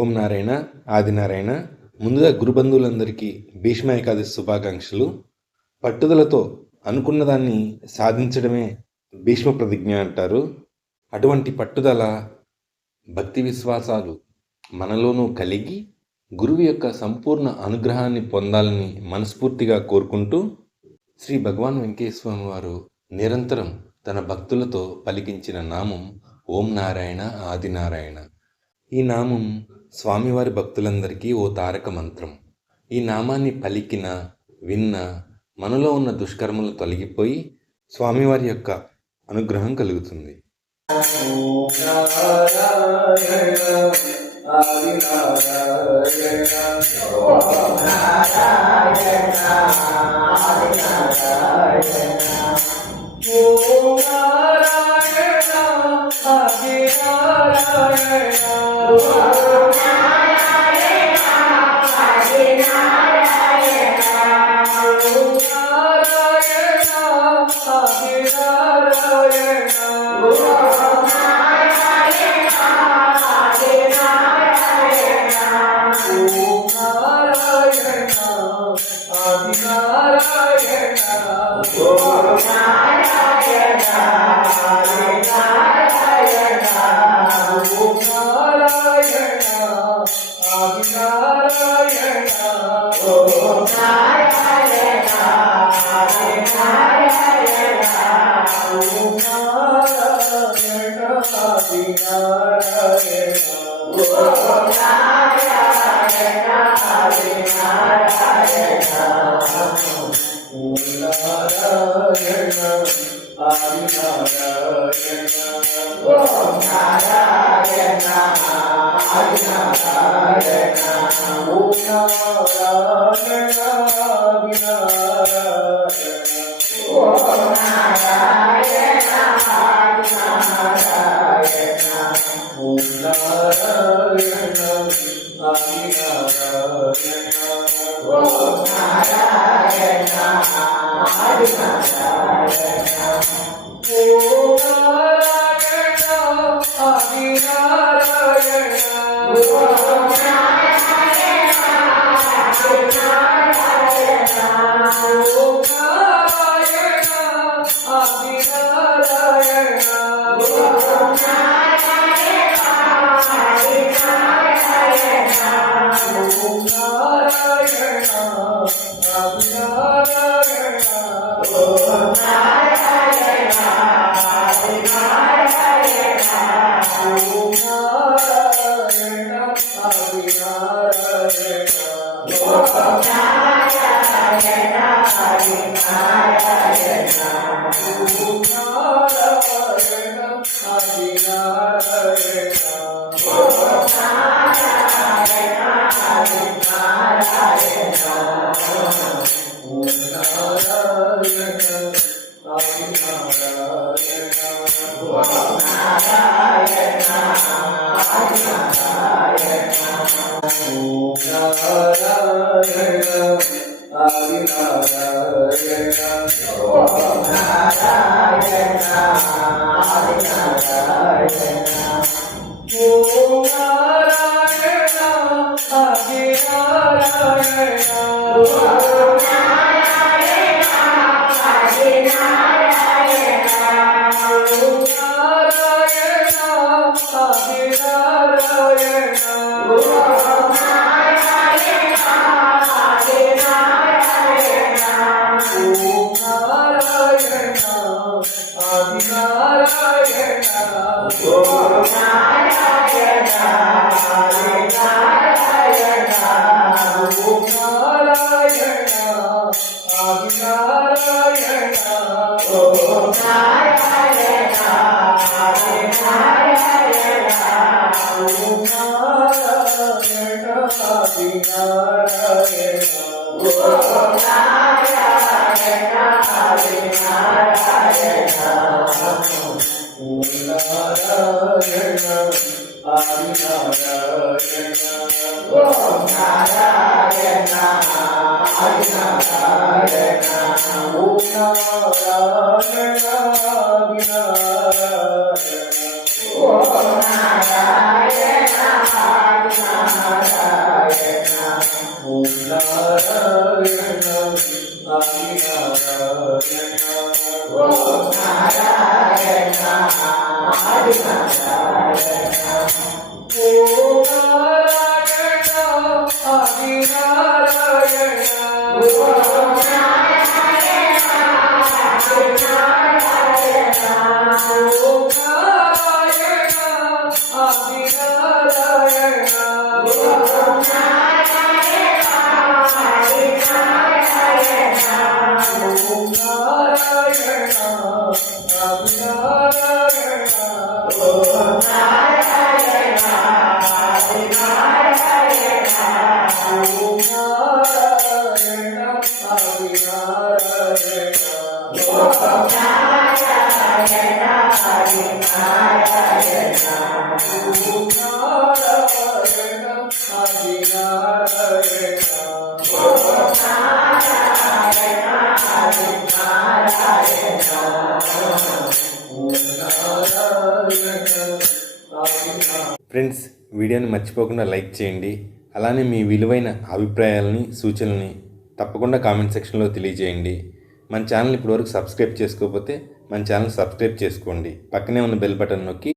ఓం నారాయణ, ఆదినారాయణ. ముందుగా గురుబంధువులందరికీ భీష్మ ఏకాదశి శుభాకాంక్షలు. పట్టుదలతో అనుకున్న దాన్ని సాధించడమే భీష్మ ప్రతిజ్ఞ అంటారు. అటువంటి పట్టుదల, భక్తి విశ్వాసాలు మనలోనూ కలిగి గురువు యొక్క సంపూర్ణ అనుగ్రహాన్ని పొందాలని మనస్ఫూర్తిగా కోరుకుంటూ, శ్రీ భగవాన్ వెంకటేశ్వర వారు నిరంతరం తన భక్తులతో పలికించిన నామం ఓం నారాయణ, ఆదినారాయణ. ఈ నామం స్వామివారి భక్తులందరికీ ఓ తారక మంత్రం. ఈ నామాన్ని పలికిన, విన్న మనలో ఉన్న దుష్కర్మలు తొలగిపోయి స్వామివారి యొక్క అనుగ్రహం కలుగుతుంది. Om Narayana ఫ్రెండ్స్, వీడియోని మర్చిపోకుండా లైక్ చేయండి. అలానే మీ విలువైన అభిప్రాయాలని, సూచనలని తప్పకుండా కామెంట్ సెక్షన్లో తెలియజేయండి. మన ఛానల్ ఇప్పటివరకు సబ్స్క్రైబ్ చేసుకోకపోతే మన ఛానల్ సబ్స్క్రైబ్ చేసుకోండి. పక్కనే ఉన్న బెల్ బటన్ నొక్కి